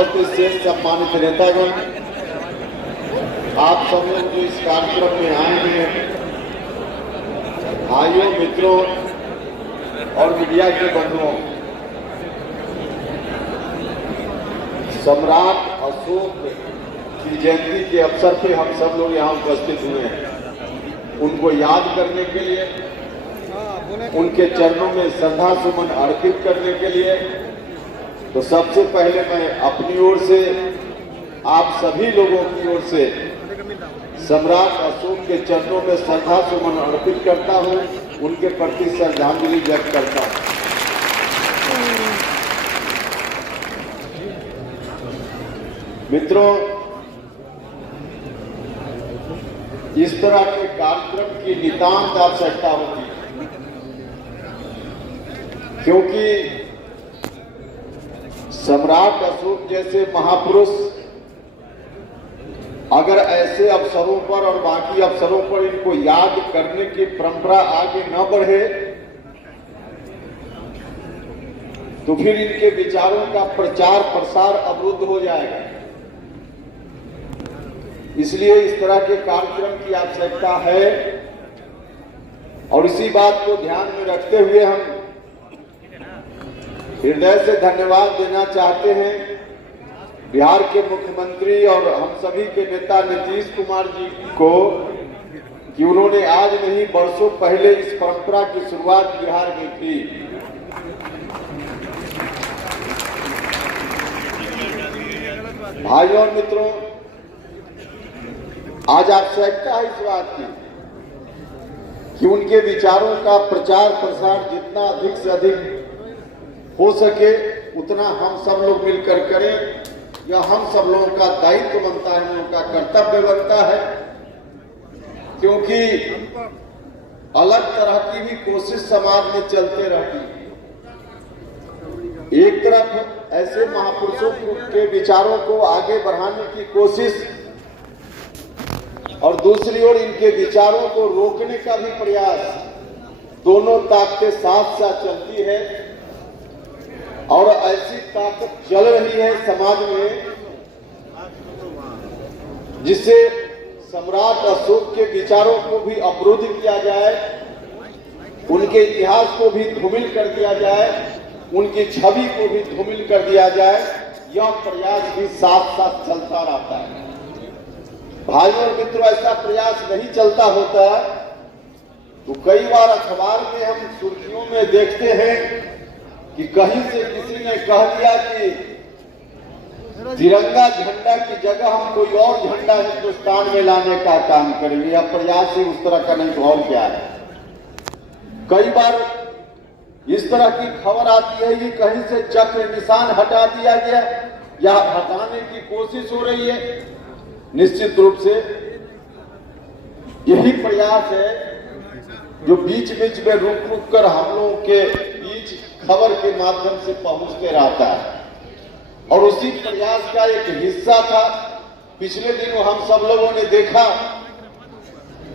उपस्थित शेष सम्मानित नेतागण, आप सब लोग जो इस कार्यक्रम में आए हैं, भाइयों, मित्रों और मीडिया के बंधुओं, सम्राट अशोक की जयंती के अवसर पे हम सब लोग यहाँ उपस्थित हुए हैं। उनको याद करने के लिए, उनके चरणों में श्रद्धा सुमन अर्पित करने के लिए, तो सबसे पहले मैं अपनी ओर से, आप सभी लोगों की ओर से सम्राट अशोक के चरणों में श्रद्धा सुमन अर्पित करता हूं, उनके प्रति श्रद्धांजलि व्यक्त करता हूं। मित्रों, इस तरह के कार्यक्रम की नितांत आवश्यकता होती है, क्योंकि सम्राट अशोक जैसे महापुरुष अगर ऐसे अवसरों पर और बाकी अवसरों पर इनको याद करने की परंपरा आगे न बढ़े तो फिर इनके विचारों का प्रचार प्रसार अवरुद्ध हो जाएगा। इसलिए इस तरह के कार्यक्रम की आवश्यकता है और इसी बात को ध्यान में रखते हुए हम हृदय से धन्यवाद देना चाहते हैं बिहार के मुख्यमंत्री और हम सभी के नेता नीतीश कुमार जी को कि उन्होंने आज नहीं वर्षों पहले इस परंपरा की शुरुआत बिहार में की। भाइयों और मित्रों, आज आवश्यकता है इस बात की कि उनके विचारों का प्रचार प्रसार जितना अधिक से अधिक हो सके उतना हम सब लोग मिलकर करें। यह हम सब लोगों का दायित्व बनता है, हम लोगों का कर्तव्य बनता है, क्योंकि अलग तरह की भी कोशिश समाज में चलते रहती है। एक तरफ ऐसे महापुरुषों के विचारों को आगे बढ़ाने की कोशिश और दूसरी ओर इनके विचारों को रोकने का भी प्रयास, दोनों ताकतें साथ साथ चलती है और ऐसी ताकत चल रही है समाज में जिससे सम्राट अशोक के विचारों को भी अवरुद्ध किया जाए, उनके इतिहास को भी धूमिल कर दिया जाए, उनकी छवि को भी धूमिल कर दिया जाए, यह प्रयास भी साथ साथ चलता रहता है। भाइयों और मित्रों, ऐसा प्रयास नहीं चलता होता तो कई बार अखबार में हम सुर्खियों में देखते हैं कि कहीं से किसी ने कह दिया कि तिरंगा झंडा की जगह हम कोई और झंडा हिंदुस्तान में लाने का काम करेंगे। यह प्रयास ही उस तरह का नहीं तो और क्या है। कई बार इस तरह की खबर आती है कि कहीं से चक्र निशान हटा दिया गया या हटाने की कोशिश हो रही है। निश्चित रूप से यही प्रयास है जो बीच बीच में रुक रुक कर हम लोगों के बीच खबर के माध्यम से पहुंचते रहता है और उसी प्रयास का एक हिस्सा था। पिछले दिनों हम सब लोगों ने देखा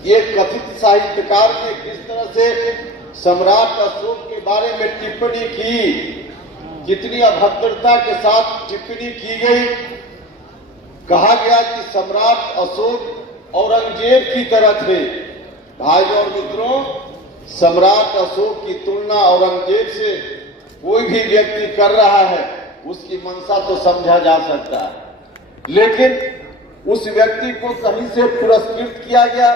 ये कथित साहित्यकार ने किस तरह से सम्राट अशोक के बारे में टिप्पणी की, कितनी अभद्रता के साथ टिप्पणी की गई। कहा गया कि सम्राट अशोक औरंगजेब की तरह थे। भाइयों और मित्रों, सम्राट अशोक की तुलना औरंगजेब से कोई भी व्यक्ति कर रहा है, उसकी मंशा तो समझा जा सकता है, लेकिन उस व्यक्ति को कहीं से पुरस्कृत किया गया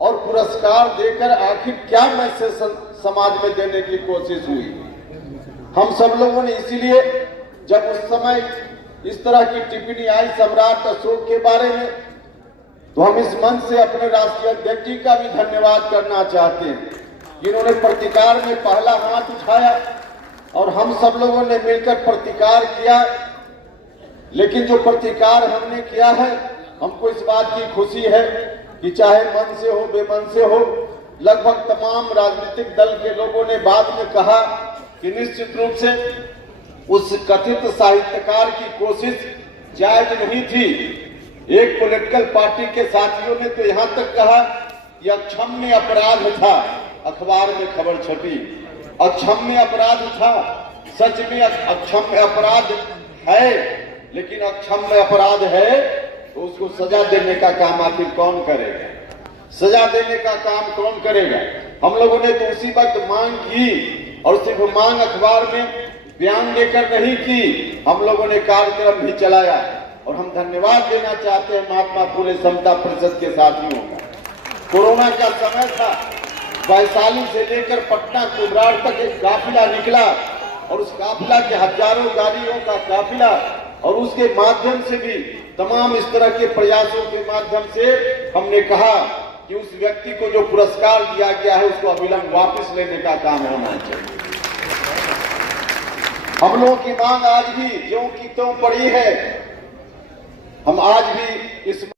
और पुरस्कार देकर आखिर क्या मैसेज समाज में देने की कोशिश हुई। हम सब लोगों ने इसीलिए जब उस समय इस तरह की टिप्पणी आई सम्राट अशोक के बारे में, तो हम इस मंच से अपने राष्ट्रीय अध्यक्ष जी का भी धन्यवाद करना चाहते हैं, जिन्होंने प्रतिकार में पहला हाथ उठाया और हम सब लोगों ने मिलकर प्रतिकार किया। लेकिन जो प्रतिकार हमने किया है, हमको इस बात की खुशी है कि चाहे मन से हो बेमन से हो, लगभग तमाम राजनीतिक दल के लोगों ने बाद में कहा कि निश्चित रूप से उस कथित साहित्यकार की कोशिश जायज नहीं थी। एक पॉलिटिकल पार्टी के साथियों ने तो यहाँ तक कहा कि अक्षम्य अपराध था, अखबार में खबर छपी, अक्षम्य अपराध था, सच में अक्षम्य अपराध है, लेकिन अक्षम्य अपराध है तो उसको सजा देने का काम आखिर कौन करेगा? सजा देने का काम कौन करेगा? हम लोगों ने तो उसी वक्त मांग की, और सिर्फ मांग अखबार में बयान देकर नहीं की, हम लोगों ने कार्यक्रम भी चलाया। और हम धन्यवाद देना चाहते हैं महात्मा फुले समता परिषद के साथियों का। कोरोना का समय था, वैशाली से लेकर पटना कुबराड़ तक एक काफिला निकला, और उस काफिला के हजारों गाड़ियों का काफिला, और उसके माध्यम से भी तमाम इस तरह के प्रयासों के माध्यम से हमने कहा कि उस व्यक्ति को जो पुरस्कार दिया गया है उसको अविलंब वापस लेने का काम होना चाहिए। हम लोगों की मांग आज भी ज्यों की त्यों पड़ी है। हम आज भी इस